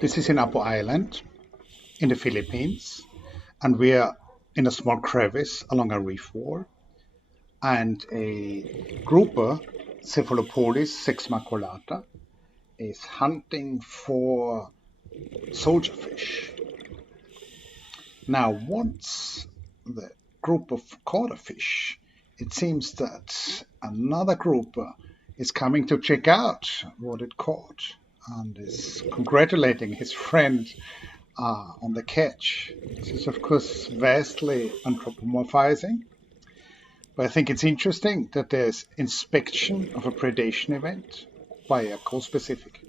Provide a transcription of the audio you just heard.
This is in Apo Island in the Philippines, and we are in a small crevice along a reef wall. And a grouper, Cephalopolis sexmaculata, is hunting for soldierfish. Now, once the group of caught a fish, it seems that another grouper is coming to check out what it caught and is congratulating his friend on the catch. This is, of course, vastly anthropomorphizing, but I think it's interesting that there's inspection of a predation event by a co-specific.